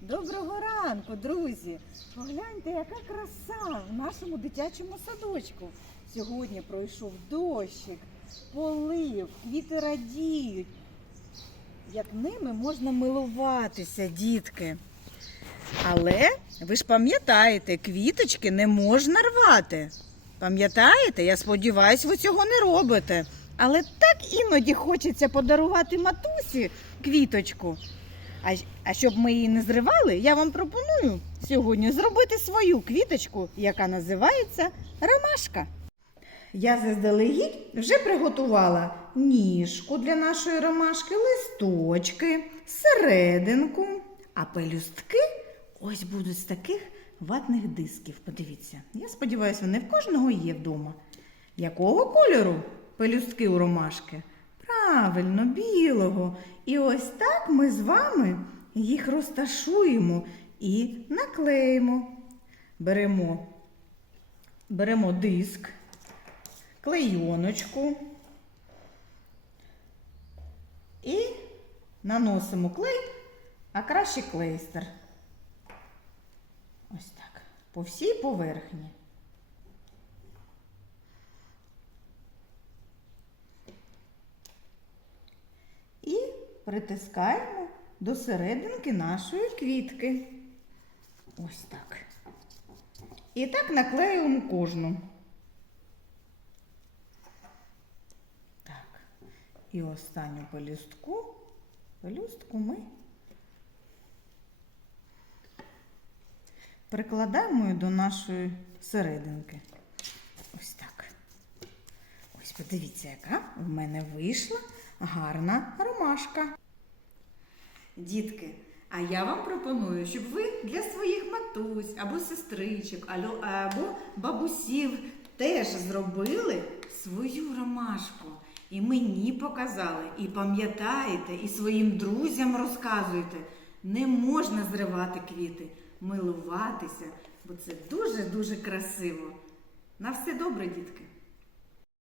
Доброго ранку, друзі! Погляньте, яка краса в нашому дитячому садочку. Сьогодні пройшов дощик, полив, квіти радіють. Як ними можна милуватися, дітки. Але ви ж пам'ятаєте, квіточки не можна рвати. Пам'ятаєте? Я сподіваюся, ви цього не робите. Але так іноді хочеться подарувати матусі квіточку. А, а щоб ми її не зривали, я вам пропоную сьогодні зробити свою квіточку, яка називається ромашка. Я заздалегідь вже приготувала ніжку для нашої ромашки, листочки, серединку, а пелюстки ось будуть з таких ватних дисків. Подивіться, я сподіваюся, вони в кожного є вдома. Якого кольору пелюстки у ромашки? Правильно, білого. І ось так ми з вами їх розташуємо і наклеїмо. Беремо, беремо диск, клейоночку і наносимо клей, а краще клейстер. Ось так. По всій поверхні. і притискаємо до серединки нашої квітки. Ось так. І так наклеюємо кожну. Так. І останню пелюстку. Пелюстку ми прикладаємо до нашої серединки. Ось так. Ось подивіться, яка в мене вийшла гарна ромашка. Дітки, а я вам пропоную, щоб ви для своїх матусь або сестричок, або бабусів теж зробили свою ромашку. І мені показали, і пам'ятаєте, і своїм друзям розказуєте. Не можна зривати квіти, милуватися, бо це дуже-дуже красиво. На все добре, дітки!